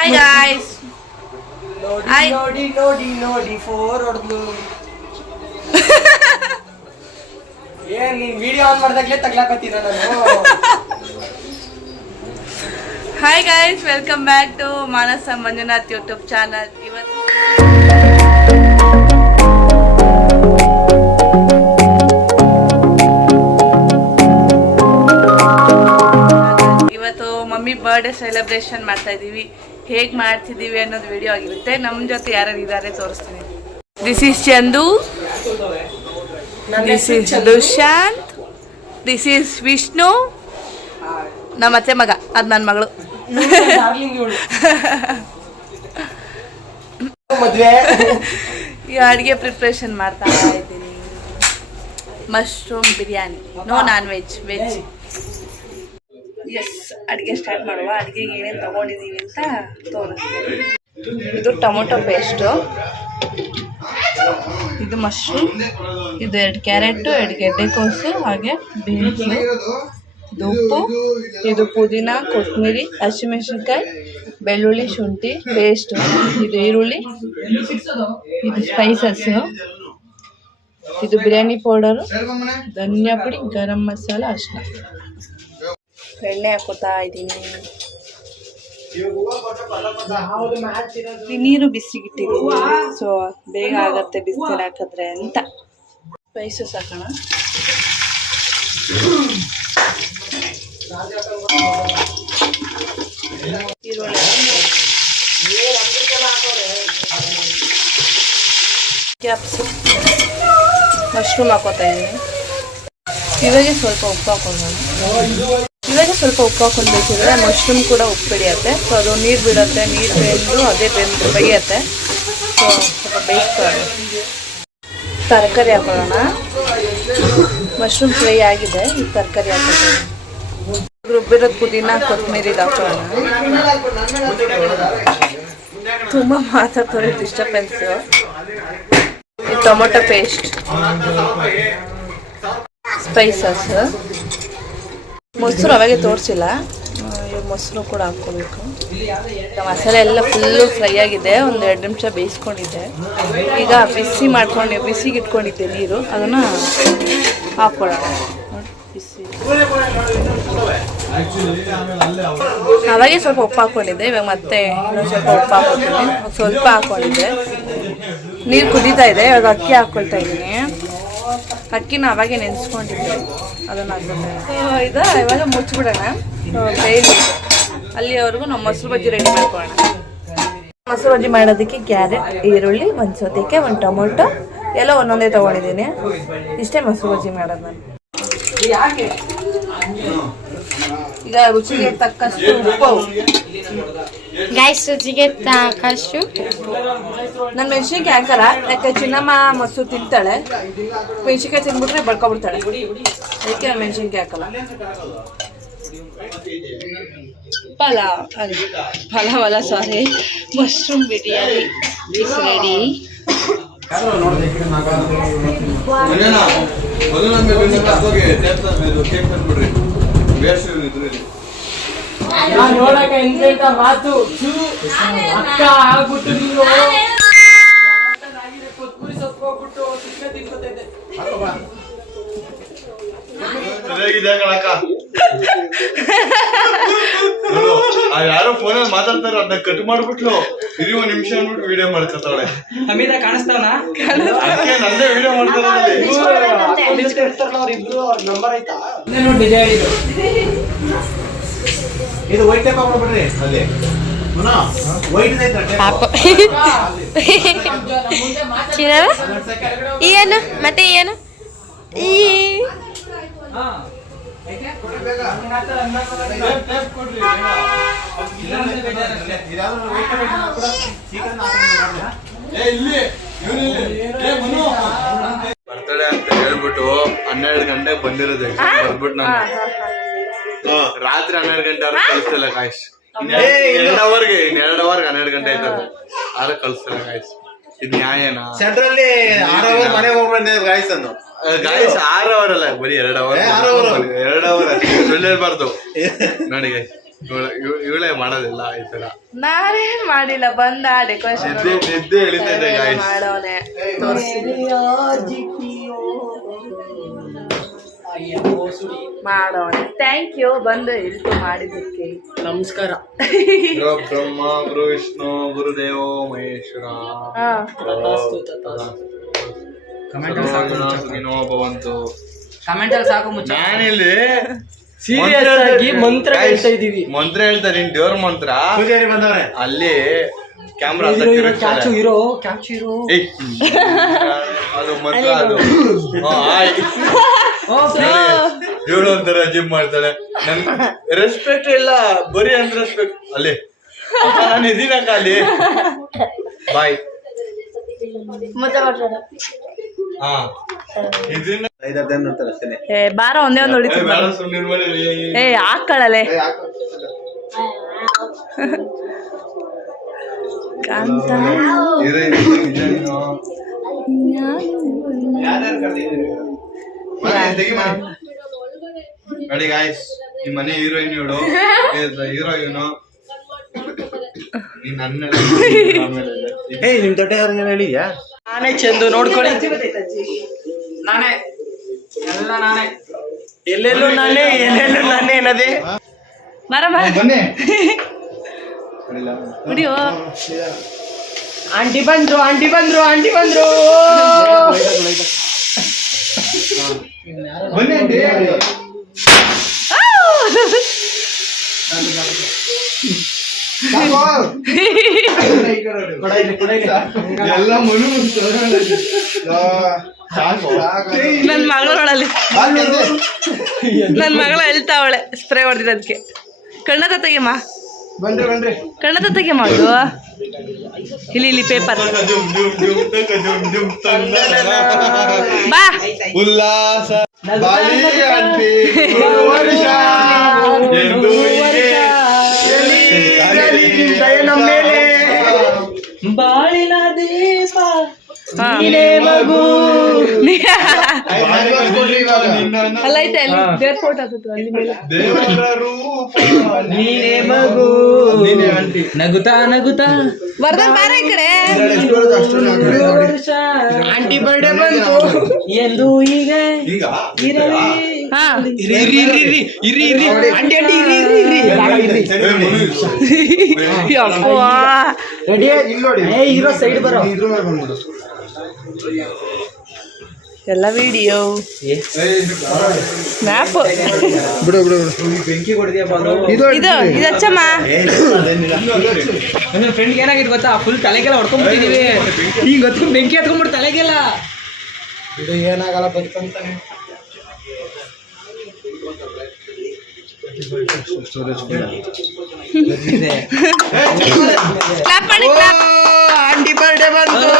Hi guys. ನೋಡಿ four ಹೊಡೆದ್ಲು. ಏನ್ ನೀನ್ ವಿಡಿಯೋ ಆನ್ ಮಾಡ್ದಾಗ್ಲೇ ತಗ್ಲಾಕತ್ತೀನ ನಾನು. Hi guys, welcome back to Manasa Manjunath YouTube channel. ಇವತ್ತು ಮಮ್ಮಿ ಬರ್ಡೇ ಸೆಲೆಬ್ರೇಷನ್ ಮಾಡ್ತಾ ಇದೀವಿ. ಹೇಗೆ ಮಾಡ್ತಿದ್ದೀವಿ ಅನ್ನೋದು ವಿಡಿಯೋ ಆಗಿರುತ್ತೆ. ನಮ್ಮ ಜೊತೆ ಯಾರ್ಯಾರು ಇದ್ದಾರೆ ತೋರಿಸ್ತೀನಿ. This is Chandu, this is Dushyant, this is Vishnu, ನಮ್ಮ ಅತ್ತೆ ಮಗ, ಅದು ನನ್ನ ಮಗಳು. ಈ ಅಡುಗೆ ಪ್ರಿಪ್ರೇಷನ್ ಮಾಡ್ತಾ ಇದ್ದೀನಿ. Mushroom biryani, no non veg, veg. Yes, ಅಡುಗೆ ಸ್ಟಾರ್ಟ್ ಮಾಡುವ. ಅಡುಗೆಗೆ ಏನೇನು ತೊಗೊಂಡಿದ್ದೀವಿ ಅಂತ ತೋರಿಸ್ತೀನಿ. ಇದು ಟೊಮೊಟೊ ಪೇಸ್ಟು, ಇದು ಮಶ್ರೂಮ್, ಇದು 2 ಕ್ಯಾರೆಟು, 2 ಗೆಡ್ಡೆಕೋಸು, ಹಾಗೆ ಬೀನ್ಸು, ಇದು ಉಪ್ಪು, ಇದು ಪುದೀನ, ಕೊತ್ತಂಬರಿ, ಹಸಿಮೆಣಸಿನ್ಕಾಯಿ, ಬೆಳ್ಳುಳ್ಳಿ, ಶುಂಠಿ ಪೇಸ್ಟು, ಇದು ಈರುಳ್ಳಿ, ಇದು ಸ್ಪೈಸಸ್ಸು, ಇದು ಬಿರಿಯಾನಿ ಪೌಡರು, ಧನಿಯಾ ಪುಡಿ, ಗರಂ ಮಸಾಲ, ಅರಿಶಿನ. ಎಣ್ಣೆ ಹಾಕೋತಾ ಇದ್ದೀನಿ. ನೀರು ಬಿಸಿಗಿಟ್ಟಿದ್ದೀನಿ, ಸೊ ಬೇಗ ಆಗತ್ತೆ ಬಿಸಿನೀರು ಹಾಕಿದ್ರೆ ಅಂತ. ಸ್ಪೈಸಸ್ ಹಾಕೋಣ. ಈರುಳ್ಳಿ, ಕ್ಯಾಪ್ಸಿಕಮ್, ಮಶ್ರೂಮ್ ಹಾಕೋತಾ ಇದ್ದೀನಿ. ಇವಾಗ ಸ್ವಲ್ಪ ಉಪ್ಪು ಹಾಕೋಣ. ಇವಾಗ ಸ್ವಲ್ಪ ಉಪ್ಪು ಹಾಕೊಂಡು ಬೇಕಿದ್ರೆ ಮಶ್ರೂಮ್ ಕೂಡ ಉಪ್ಪು ಹಿಡಿಯುತ್ತೆ. ಸೊ ಅದು ನೀರು ಬಿಡುತ್ತೆ, ನೀರು ಬೇಯ್ದು ಅದೇ ಬೇಯುತ್ತೆ. ಸೊ ಸ್ವಲ್ಪ ಬೇಯಿಸ್ಕೊಳ್ಳೋಣ. ತರಕಾರಿ ಹಾಕೊಳ್ಳೋಣ. ಮಶ್ರೂಮ್ ಫ್ರೈ ಆಗಿದೆ, ಈ ತರಕಾರಿ ಹಾಕೋಣ. ರುಬ್ಬಿರೋದು ಪುದೀನ, ಕೊತ್ತಂಬರಿ ಹಾಕೊಳ್ಳೋಣ. ತುಂಬ ಮಾತಾಡ್ತಾರೆ, ಡಿಸ್ಟರ್ಬೆನ್ಸು. ಈ ಟೊಮೊಟೊ ಪೇಸ್ಟ್, ಸ್ಪೈಸಸ್, ಮೊಸರು ಅವಾಗೆ ತೋರಿಸಿಲ್ಲ, ಇವಾಗ ಮೊಸರು ಕೂಡ ಹಾಕ್ಕೋಬೇಕು. ಮಸಾಲೆ ಎಲ್ಲ ಫುಲ್ಲು ಫ್ರೈ ಆಗಿದೆ. ಒಂದು 2 ನಿಮಿಷ ಬೇಯಿಸ್ಕೊಂಡಿದ್ದೆ. ಈಗ ಬಿಸಿಗೆ ಇಟ್ಕೊಂಡಿದ್ದೆ ನೀರು, ಅದನ್ನು ಹಾಕ್ಕೊಳ್ಳೋಣ. ಬಿಸಿ ಅವಾಗೆ ಸ್ವಲ್ಪ ಉಪ್ಪು ಹಾಕ್ಕೊಂಡಿದ್ದೆ. ಇವಾಗ ಮತ್ತೆ ಇನ್ನೊಂದು ಸ್ವಲ್ಪ ಉಪ್ಪು ಹಾಕ್ಕೊತೀನಿ. ಸ್ವಲ್ಪ ಹಾಕ್ಕೊಂಡಿದ್ದೆ. ನೀರು ಕುದೀತಾ ಇದೆ. ಇವಾಗ ಅಕ್ಕಿ ಹಾಕ್ಕೊಳ್ತಾ ಇದ್ದೀನಿ. ಅಕ್ಕಿನ ಅವಾಗೆ ನೆನೆಸ್ಕೊಂಡಿದ್ದೆ, ಅದನ್ನು ಹಾಕ್ಬಿಟ್ಟೆ. ಇವಾಗ ಮುಚ್ಚಿಬಿಡೋಣ, ಬೇಯಲಿ. ಅಲ್ಲಿವರೆಗೂ ನಾವು ಮೊಸರು ಬಜ್ಜಿ ರೆಡಿ ಮಾಡ್ಕೊಳ್ಳೋಣ. ಮೊಸರು ಬಜ್ಜಿ ಮಾಡೋದಕ್ಕೆ ಕ್ಯಾರೆಟ್, ಈರುಳ್ಳಿ, 1 ಸೌತೆಕಾಯಿ, 1 ಟೊಮೊಟೊ ಎಲ್ಲ ಒಂದೊಂದೇ ತೊಗೊಂಡಿದ್ದೀನಿ. ಇಷ್ಟೇ ಮೊಸರು ಬಜ್ಜಿ ಮಾಡೋದು ನಾನು. ಈಗ ರುಚಿಗೆ ತಕ್ಕಷ್ಟು ಉಪ್ಪು. ರುಚಿಗೆ ತಕ್ಕಷ್ಟು ನಾನು ಮೆಣಸಿನ್ಕಾಯಿ ಹಾಕಲ್ಲ, ಯಾಕೆ ಚಿನ್ನಮ್ಮ ಮೊಸರು ತಿಂತಾಳೆ. ಮೆಣಸಿನ್ಕಾಯಿ ತಿಂದ್ಬಿಟ್ರೆ ಬಡ್ಕೊಬಿಡ್ತಾಳೆ, ಅದಕ್ಕೆ ನಾನು ಮೆಣಸಿನ್ಕಾಯಿ ಹಾಕಲ್ಲ. ಪಲಾವ್ ಅಲ್ಲ, ಸಾರಿ, ಮಶ್ರೂಮ್ ಬಿರಿಯಾನಿ ಇಸ್ ರೆಡಿ. ನೋಡಕ ಎಂತ ಮಾತು ಅಕ್ಕ ಆಗ್ಬಿಟ್ಟು ನೀನು ಕೊತ್ತಂಬರಿ ಸೊಪ್ಪು ಹೋಗ್ಬಿಟ್ಟು ಚಿಕ್ಕ ತಿನ್ಕೊತೈತೆ. ಯಾರೋ ಫೋನಲ್ಲಿ ಮಾತಾಡ್ತಾರ, ಅದನ್ನ ಕಟ್ ಮಾಡ್ಬಿಟ್ಲು. ಇರಿ 1 ನಿಮಿಷ ಅಂದ್ಬಿಟ್ಟು ವಿಡಿಯೋ ಮಾಡ್ಕೊತಾವಳೆ. ಅಮಿತಾ ಕಾಣಿಸ್ತಾವನ? ಅದಕ್ಕೆ ನಂದೇ ವಿಡಿಯೋ ಮಾಡ್ತಾರೆ. ಅವ್ರಿಬ್ರು ಅವ್ರ ನಂಬರ್ ಆಯ್ತಾ ನೋಡಿ. ಇದು ವೈಟ್ ಟೈಪ್ ಹಾಕ್ಬಿಡ್ರಿ ಅಲ್ಲಿ. ಏನು ಮತ್ತೆ ಏನು ಬರ್ತಡೆ ಅಂತ ಹೇಳ್ಬಿಟ್ಟು 12 ಗಂಟೆಗೆ ಬಂದಿರೋದು. ಬರ್ಬಿಟ್ಟು ನಾನು ರಾತ್ರಿ 12 ಗಂಟೆ ಅವ್ರಿಗೆ ಕಳಿಸ್ತಿಲ್ಲ ಕಾಯ್ಸ್. 2 ಅವರ್ಗೆ 12 ಗಂಟೆ ಆಯ್ತದೆ, ಆದ್ರೆ ಕಳಿಸ್ತಿಲ್ಲ ಕಾಯ್ಸ್. ಇದು ನ್ಯಾಯನಾ? ಸೆಂಟ್ರಲ್ಲಿ 6 ಅವರ್ ಮನೆಗೆ ಹೋಗ್ಬಂದಿದ್ದೆ ಗಾಯ್ಸ್ ಅನ್ನು. ಗಾಯ್ಸ್ 6 ಅವರ್ ಅಲ್ಲ, ಬರೀ 2 ಅವರ್. 2 ಅವರ್ ಸುಳ್ಳು ಹೇಳ್ಬಾರ್ದು ನೋಡಿ ಗಾಯ್ಸ್. ಇವಳೇ ಮಾಡೋದಿಲ್ಲ ಈ ತರ. ನಾನೇನ್ ಮಾಡಿಲ್ಲ, ಬಂದ ಡೆಕೋರೇಷನ್ ನಿದ್ದೆ ಎಳಿತಿದೆ ಗಾಯ್ಸ್. ಮಾಡೋನೆ ಮಾಡೋನೆ. ಥ್ಯಾಂಕ್ ಯು ಬಂದು ಇಲ್ಟು ಮಾಡಿದ್ದಕ್ಕೆ. ನಮಸ್ಕಾರ. ಗುರು ಬ್ರಹ್ಮ ಗುರು ವಿಷ್ಣು ಗುರುದೇವೋ ಮಹೇಶ್ವರ. ಭವಂತು. ಕಮೆಂಟ್ ಅಲ್ಲಿ ಸಾಕು ಮುಚ್ಚ. ನಾನಿಲ್ಲಿ ಸೀರಿಯಸ್ ಆಗಿ ಮಂತ್ರ ಹೇಳ್ತಾ ಇದೀವಿ. ಮಂತ್ರ ಹೇಳ್ತಾ ಇದೀನಿ, ದೇವ್ರ ಮಂತ್ರ. ಪೂಜಾರಿ ಬಂದವ್ರೆ. ಅಲ್ಲಿ ಕ್ಯಾಮ್ರಾ ಕ್ಯಾಚು ಹೀರೋ. ಅದು ಮಂತ್ರ ಅದು. ಇವಳು ಒಂಥರ ಜಿಮ್ ಮಾಡ್ತಾಳೆ. ನನ್ ರೆಸ್ಪೆಕ್ಟ್ ಇಲ್ಲ, ಬರೀ ಅನ್ರೆಸ್ಪೆಕ್ಟ್. ಅಲ್ಲಿ ನಾನು ಇದೀನಕ್ಕ ಅಲ್ಲಿ. ಬಾಯ್. ಹಾ ಇದನ್ನ 5-10 ನೋಡ್ತಾರೆ ಅಷ್ಟೇ. ಏ ಬಾರ ಒಂದೇ ಒಂದು ಹೊಡಿತು. ಬೇಡ ಸುಮ್ಮನೆ ಮಾಡಿ. ಏ ಹಾಕಳಲೆ ಕಾಂತ. ನೋಡಿ ಗಾಯ್ಸ್, ಈ ಮನೆ ಹೀರೋಯಿನ್ ಇವಳು, ಹೀರೋ ಇವನು. ನೀನ್ ನನ್ನ ನಿಮ್ ದೊಡ್ಡ ಯಾರು ಹೇಳಿದ್ಯಾ? ನಾನೇ ಚಂದು ನೋಡ್ಕೊಳ್ಳಿ. ನಾನೇ ಎಲ್ಲ ನಾನೇ, ಎಲ್ಲೆಲ್ಲೂ ನಾನೇ ಅನ್ನೋದೇ. ಬರ ಬನ್ನಿ. ಹುಡಿಯೋ. ಆಂಟಿ ಬಂದ್ರು. ಬನ್ನಿ ಆಂಟಿ. ಎಲ್ಲ ಮನು ನನ್ ಮಗಳು ನೋಡಲ್ಲಿ, ನನ್ ಮಗಳು ಹೇಳ್ತಾವಳೆ ಸ್ಪ್ರೇ ಹೊಡೆದಿದ್ದಕ್ಕೆ. ಕಣ್ಣದ ತೆಗೆಯಮ್ಮ, ಬನ್ರಿ. ಕಣ್ಣದ ತೆಗೆ ಮಾಡುದು. ಇಲ್ಲಿ ಪೇಪರ್ ಬಾ. ಉಲ್ಲಾಸ ಬಾಳಿನ ದೀಪ ಮಗು ಅಲ್ಲ ಐತೆ ಅಲ್ಲಿ ದೇವ್ರ ಫೋಟೋ ಹಾಕಿದ್ರು ಅಲ್ಲಿ ಮೇಲೆ. ನೀನೇ ಮಗು ನಗುತ್ತಾ ವರ್ಧನ್ ಬಾರ ಈ ಕಡೆ. ಆಂಟಿ ಬರ್ಡೇ ಬಂತು ಎಂದು ಈಗ ಇರಲಿ. ಹಾ ಇರಿ ಆಂಟಿ ರೆಡಿ. ಹೀರೋ ಸೈಡ್ ಬರೋ. ಎಲ್ಲ ವಿಡಿಯೋ ಸ್ನ್ಯಾಪ್ ಬೆಂಕಿ ಕೊಡ್ತೀಯಪ್ಪ. ಇದು ಹಚ್ಚಮ್ಮ. ನನ್ನ ಫ್ರೆಂಡ್ಗೆ ಏನಾಗಿದೆ ಗೊತ್ತಾ, ಫುಲ್ ತಲೆಗೆಲ್ಲ ಹೊಡ್ಕೊಂಡ್ಬಿಟ್ಟಿದೀವಿ. ಈಗ ಹೊತ್ಕೊಂಡು ಬೆಂಕಿ ಹತ್ಕೊಂಡ್ಬಿಟ್ಟು ತಲೆಗೆಲ್ಲ. ಇದು ಏನಾಗಲ್ಲ ಬದುಕಂತಾನೆ. ಆಂಟಿ ಬರ್ಡೇ ಬಂತು.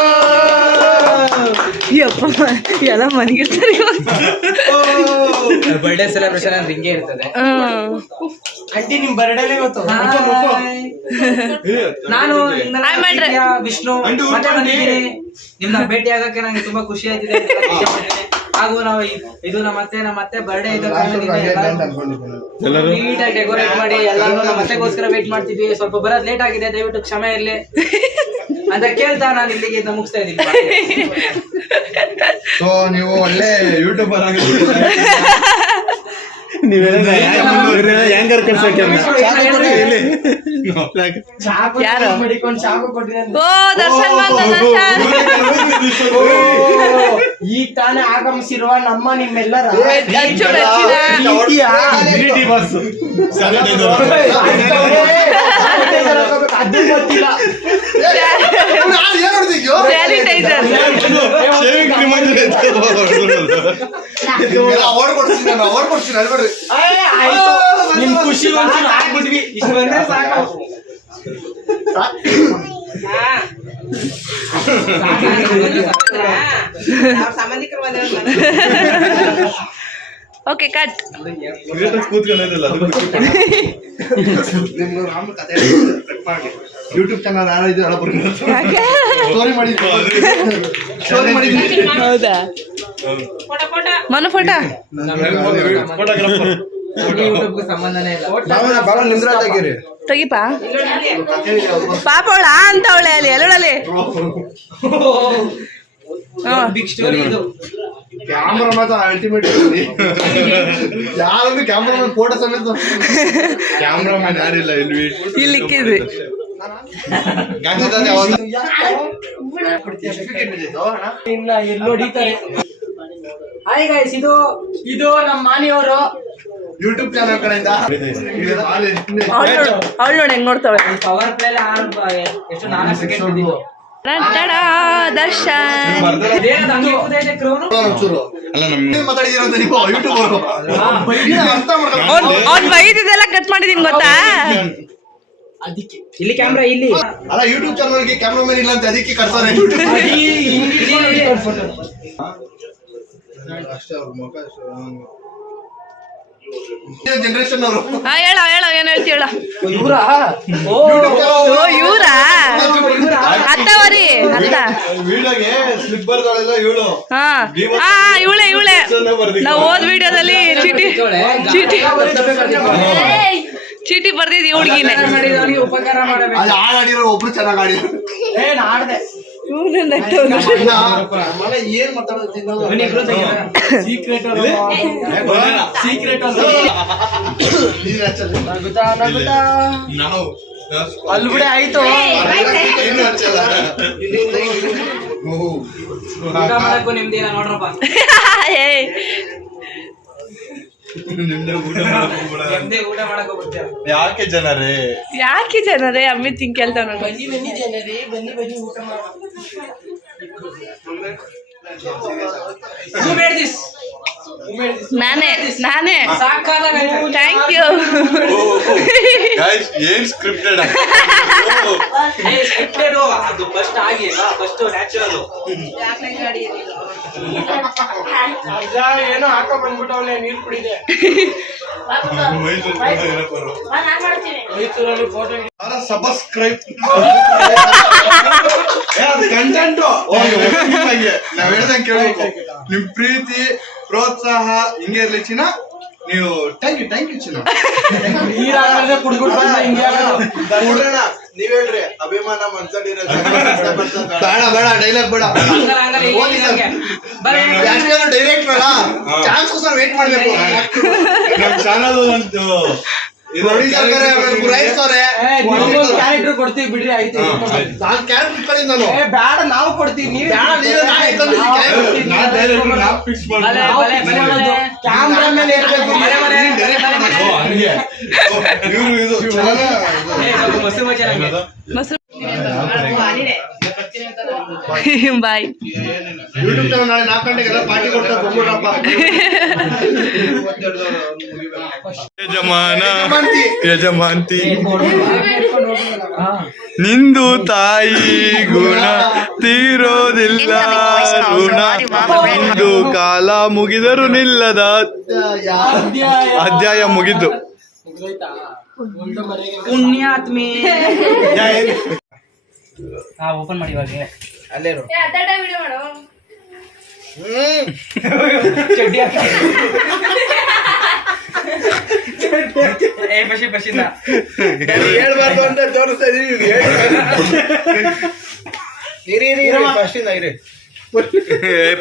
ಯಪ್ಪ ಎಲ್ಲ ಮನೆಗಿರ್ತಾರೆ. ಬರ್ಡೇ ಸೆಲೆಬ್ರೇಷನ್ ಅಂದ್ರೆ ಹಿಂಗೆ ಇರ್ತದೆ. ಆಂಟಿ ನಿಮ್ ಬರ್ಡೇನೇ ಗೊತ್ತು. ನಾನು ವಿಷ್ಣು ಮತ್ತೆ ಬಂದಿದ್ದೀನಿ. ನಿಮ್ನ ಭೇಟಿ ಆಗಕ್ಕೆ ನಂಗೆ ತುಂಬಾ ಖುಷಿ ಆಯ್ತಿದೆ. ಹಾಗೂ ನಾವು ಇದು ನಮ್ಮ ಅತ್ತೆ ಬರ್ಡೇ ನೀಟಾಗಿ ಡೆಕೋರೇಟ್ ಮಾಡಿ ಎಲ್ಲಾನು ನಮ್ಮ ಅತ್ತೆಗೋಸ್ಕರ ವೇಟ್ ಮಾಡ್ತಿದ್ವಿ. ಸ್ವಲ್ಪ ಬರೋದ್ ಲೇಟ್ ಆಗಿದೆ, ದಯವಿಟ್ಟು ಕ್ಷಮೆ ಇರ್ಲಿ ಅಂತ ಕೇಳ್ತಾ ನಾನು ಇಲ್ಲಿಗೆ ಮುಗಿಸ್ತಾ ಇದ್ದೀನಿ. ಸೊ ನೀವು ಒಳ್ಳೆ ಯೂಟ್ಯೂಬರ್ ಯಾರು? ಮಾಡಿಕೊಂಡು ಚಾಕು ಕೊಟ್ಟಿದ್ದೀನಿ. ಓ ದರ್ಶನ್ ಬಂದ. ಈಗ ತಾನೇ ಆಗಮಿಸಿರುವ ನಮ್ಮ ನಿಮ್ಮೆಲ್ಲರ ಅದು ಗೊತ್ತಿಲ್ಲ. ಸ್ಯಾನಿಟೈಸರ್ ನಿಮ್ ಖುಷಿ ಆಗ್ಬಿಟ್ವಿ. ಇಷ್ಟು ಬಂದ್ರೆ ಸಾಕು. Okay cut. ಯೂಟ್ಯೂಬ್ ಚಾನಲ್ ಹೌದಾ? ಮನು ಫೋಟೋ ಫೋಟೋಗ್ರಾಫರ್ ನಮ್ಗೆ ಯೂಟ್ಯೂಬ್ಗೆ ಸಂಬಂಧನೇ ಇಲ್ಲ. ತೆಗಿಪಾ ಪಾಪ ಅವಳ ಅಂತ ಅವಳೆ ಅಲ್ಲಿ ಎಲ್ಲೊಳಲಿ ಬಿಗ್ ಸ್ಟೋರಿ ಇದು. ಕ್ಯಾಮ್ರಾ ಮಾತ್ರ ಅಲ್ಟಿಮೇಟ್. ಯಾರೊಂದು ಕ್ಯಾಮ್ರಾಮನ್ ಫೋಟೋ ಸಮೇತ ಕ್ಯಾಮ್ರಾಮನ್ ಯಾರಿಲ್ಲ ಇಲ್ಲಿ ಇಲ್ಲಿ ಇಕ್ಕಿದ್ವಿ. ಇನ್ನ ಎಲ್ಲಿ ಹೊಡಿತಾರೆ. ಹಾಯ್ ಗೈಸ್, ಇದು ನಮ್ಮ ಮಾನಿಯವರು. ಯೂಟ್ಯೂಬ್ ಚಾನಲ್ ಕಡೆಯಿಂದ ಅವಳು ನೋಡಿ ಹೆಂಗ್ ನೋಡ್ತಾಳೆ. ಪವರ್ ಪ್ಲೇ ಎಷ್ಟು 4 ಸೆಕೆಂಡ್ ಇದ್ದೀವಿ. ದರ್ಶನ್ ಅಲ್ಲ ನಮ್ಗೆ ಮಾತಾಡಿದೀರ ಅಂತ ನೀವು ಯೂಟ್ಯೂಬ್ ಅವರು ಅವ್ನ್ ಬೈದಿದ್ದೆಲ್ಲ ಕಟ್ ಮಾಡಿದೀನಿ ಗೊತ್ತಾ. ಅದಕ್ಕೆ ಇಲ್ಲಿ ಕ್ಯಾಮ್ರಾ ಇಲ್ಲಿ ಅಲ್ಲ ಯೂಟ್ಯೂಬ್ ಚಾನಲ್ಗೆ ಕ್ಯಾಮ್ರಾಮನ್ ಇಲ್ಲ ಅಂತ ಅದಕ್ಕೆ ಕರ್ತಾರೆ. ಜನರೇಷನ್ ಅವರು ಹೇಳ ಏನ್ ಹೇಳ್ತಿ ಹೇಳ. ಇವ್ರಾ? ಓ ಇವ್ರಾ ಅತ್ತವರಿ ಅತ್ತ. ವಿಡಿಯೋಗೆ ಸ್ಲಿಪ್ಪರ್ಗಳೆಲ್ಲ ಇವಳು ಹಾ ಇವಳೆ ನಾವು ಹೋದ್ ವಿಡಿಯೋದಲ್ಲಿ ಚೀಟಿ ಬರ್ದಿದ್ ಈ ಹುಡ್ಗಿನೇ. ಮಾಡಿದವನಿಗೆ ಉಪಕಾರ ಮಾಡಬೇಕು. ಅದು ಆಡಿರೋ ಒಬ್ರು ಚೆನ್ನಾಗಿ ಆಡಿದ್ರು. ಏನ್ ಆಡ್ದೆ ಏನ್ ಮಾತಾಡೋದು ಸೀಕ್ರೆಟ್ ನಾವು ಅಲ್ಲಿ ಬಿಡೆ ಆಯ್ತು. ಏನು ಹಚ್ಚಲ್ಲ. ಊಟ ಮಾಡಕ್ಕೂ ನಿಮ್ದೇನ ನೋಡ್ರಪ್ಪ. ನಿಮ್ದೆ ಊಟ ಮಾಡ್ಕೊಂಡ್ಬಿಡ. ನಿಮ್ದೇ ಊಟ ಮಾಡಕ್ ಹೋಗ್ಬಿಡ್ತೀರ. ಯಾಕೆ ಜನರೇ ಅಮ್ಮಿ ತಿಂಗ್ ಕೇಳ್ತಾವ ನೋಡಿ. ಬನ್ನಿ ಜನರೇ, ಬನ್ನಿ ಊಟ ಮಾಡೋಣ. ನಾನೇ ಸಾಕಾಗಲ್ಲ. Thank you. ಏನ್ ಸ್ಕ್ರಿಪ್ಟೆಡ್ ಸ್ಕ್ರಿಪ್ಟೆಡ್ ಅದು ಫಸ್ಟ್ ಆಗಿ ಫಸ್ಟ್ ನ್ಯಾಚುರಲ್. ಏನೋ ಹಾಕ ಬಂದ್ಬಿಟ್ಟು ಅವನೇ ನೀರು ಕುಡಿದೆ. ಮೈಸೂರಲ್ಲಿ ಫೋಟೋ ಸಬ್ಸ್ಕ್ರೈಬ್ ಕಂಟೆಂಟ್ ನಾವ್ ಹೇಳ್ದಂಗೆ ಕೇಳಬೇಕು. ನಿಮ್ ಪ್ರೀತಿ ಪ್ರೋತ್ಸಾಹ ಹಿಂಗೆ ಇರ್ಲಿ ಚಿನ್ನ. ನೀವು ಥ್ಯಾಂಕ್ ಯು ಚಿನ್ನ. ನೀರಾಗದೆ ಕುಡ್ಬಿಟ್ಟು ಬಂದ ಹಿಂಗೆ ನೋಡೋಣ. ನೀವ್ ಹೇಳ್ರಿ ಅಭಿಮಾನ ಮನ್ಸಲ್ಲಿರೋ ಬೇಡ ಡೈಲಾಗ್ ಬೇಡ. ಡೈರೆಕ್ಟ್ ಬೇಡ, ಚಾನ್ಸ್ಗೋಸ್ಕರ ವೇಟ್ ಮಾಡ್ಬೇಕು. ನಮ್ ಚಾನಲ್ ಒಂದು ಕ್ಯಾರೆಕ್ಟರ್ ಕೊಡ್ತೀವಿ ಬಿಡ್ರಿ. ಆಯ್ತು ನಾನ್ ಕ್ಯಾರೆಕ್ಟರ್ ಕಡೆ ನಾನು ಬೇಡ, ನಾವು ಕೊಡ್ತೀವಿ. ನೀವೇ ಫಿಕ್ಸ್ ಕ್ಯಾಮ್ರಾ ಮೇಲೆ ಇರ್ಬೇಕು. ಮೊಸರು ಮಜಾ ಬಾಯ್. ಯೂಟ್ಯೂಬ್ ಚಾನಲ್ ನಾಳೆ 4 ಗಂಟೆಗೆಲ್ಲ ಪಾರ್ಟಿ ಕೊಡ್ತಾ ಬಂದ್ಬಿಡ್ರಪ್ಪ. ಯಜಮಾಂತಿ ನಿಂದು ತಾಯಿ ಗುಣ ತೀರೋದಿಲ್ಲ ಋಣ. ಇಂದು ಕಾಲ ಮುಗಿದರೂ ನಿಲ್ಲದ ಅಧ್ಯಾಯ ಮುಗಿದು. ಪುಣ್ಯಾತ್ಮಿ. ಓಪನ್ ಮಾಡಿ ಇವಾಗ. ಅಲ್ಲೇ ಪಶಿಂದ ಹೇಳ್ಬಾರ್ದು ಅಂತ ತೋರಿಸ್ತಾ ಇದೀವಿ.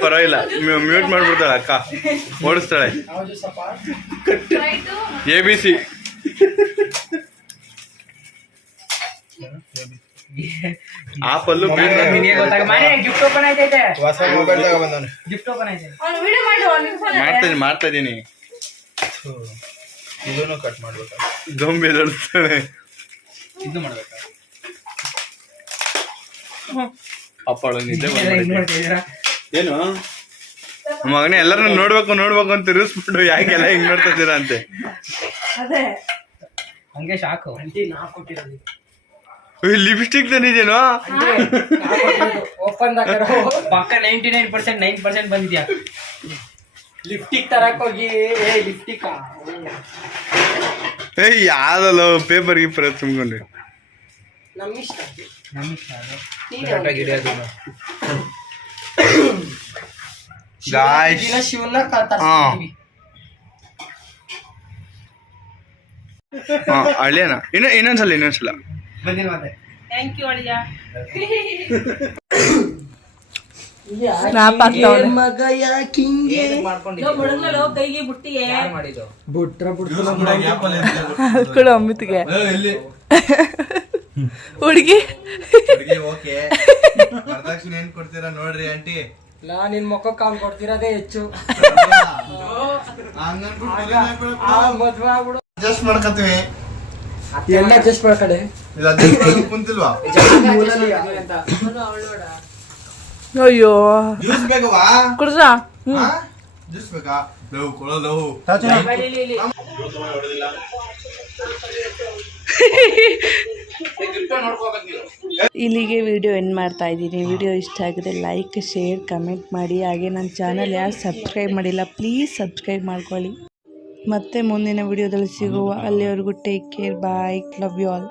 ಪರವಾಗಿಲ್ಲ, ಮ್ಯೂಟ್ ಮಾಡ್ಬಿಡ್ತಾಳೆ ಅಕ್ಕ, ಓಡಿಸ್ತಾಳೆ. ABC ಆಪಲ್ಲು ಗಿಫ್ಟ್ ಓಪನ್ ಆಯ್ತೈತೆ. ಗಿಫ್ಟ್ ಓಪನ್ ಐತೆ. ಮಾಡ್ತಾ ಇದೀನಿ. ಇದನ್ನು ಕಟ್ ಮಾಡ್ಬೇಕು. ದೊಂಬಿ ಎದುರಿಸ್ತಾಳೆ. ಇದು ಮಾಡ್ಬೇಕಾ? ಅಪ್ಪಳು ನಿದ್ದೆ ಏನು ಮಗನೇ ಎಲ್ಲರನ್ನು ನೋಡ್ಬೇಕು ಅಂತ ತಿರ್ಗಿಸ್ಬಿಟ್ಟು ಯಾಕೆಲ್ಲ ಹಿಂಗ್ ನೋಡ್ತಾ ಇದ್ದೀರಾ ಅಂತೆ. ಹಂಗೆ ಶಾಕು. ಲಿಪ್ಸ್ಟಿಕ್ ತಂದಿದ್ದೇನೋ ಓಪನ್ ಪಕ್ಕ 99% 9% ಬಂದಿದ್ಯಾ. ಲಿಫ್ಟಿಕ್ ತರಕ್ ಹೋಗಿ ಲಿಫ್ಟಿಕ್ ಯಾವ್ದಲ್ಲ ಪೇಪರ್ ಗೀಪರ್ ತುಂಬ್ಕೊಂಡು ನಮ್ಮಿಷ್ಟ ಗಾಯ್ಸ್. ಶಿವನ್ನ ತರ್ಸ್ತೀವಿ. ಹಳ್ಳಿಯನ ಇನ್ನೊಂದ್ಸಲ ಬಂದಿಲ್ಲ ಮತ್ತೆ ಸ್ನಾಪ್ ಆಗ್ತಾವನೆ ಕೂಡ ಅಮ್ಮಿತಿಗೆ ಹುಡುಗಿ ಓಕೆ ವರದಕ್ಷಿಣೆ ಏನ್ ಕೊಡ್ತೀರಾ ನೋಡ್ರಿ ಆಂಟಿ ನಿನ್ ಮುಖ ಕಾಲ್ ಕೊಡ್ತಿರೋದೇ ಹೆಚ್ಚು ಅಡ್ಜಸ್ಟ್ ಮಾಡ್ಕತ್ತೀವಿ ಎಲ್ಲ ಅಡ್ಜಸ್ಟ್ ಮಾಡ್ಕಡೆ ಇಲ್ಲ adjust ಮಾಡಕ್ ಕುಂತಿಲ್ವಾ ಅಯ್ಯೋ ಜ್ಯೂಸ್ ಬೇಕವಾ ಕುಡ್ಸ ಜ್ಯೂಸ್ ಬೇಕಾ ಲವ್ ಕೊಡೋ ಇಲ್ಲಿಗೆ ವಿಡಿಯೋ ಎಂಡ್ ಮಾಡ್ತಾ ಇದ್ದೀನಿ. ವಿಡಿಯೋ ಇಷ್ಟ ಆಗಿದೆ ಲೈಕ್ ಶೇರ್ ಕಮೆಂಟ್ ಮಾಡಿ. ಹಾಗೆ ನನ್ನ ಚಾನಲ್ ಯಾರು ಸಬ್ಸ್ಕ್ರೈಬ್ ಮಾಡಿಲ್ಲ ಪ್ಲೀಸ್ ಸಬ್ಸ್ಕ್ರೈಬ್ ಮಾಡ್ಕೊಳ್ಳಿ. ಮತ್ತೆ ಮುಂದಿನ ವಿಡಿಯೋದಲ್ಲಿ ಸಿಗುವ. ಅಲ್ಲಿವರೆಗೂ take care bye love you all.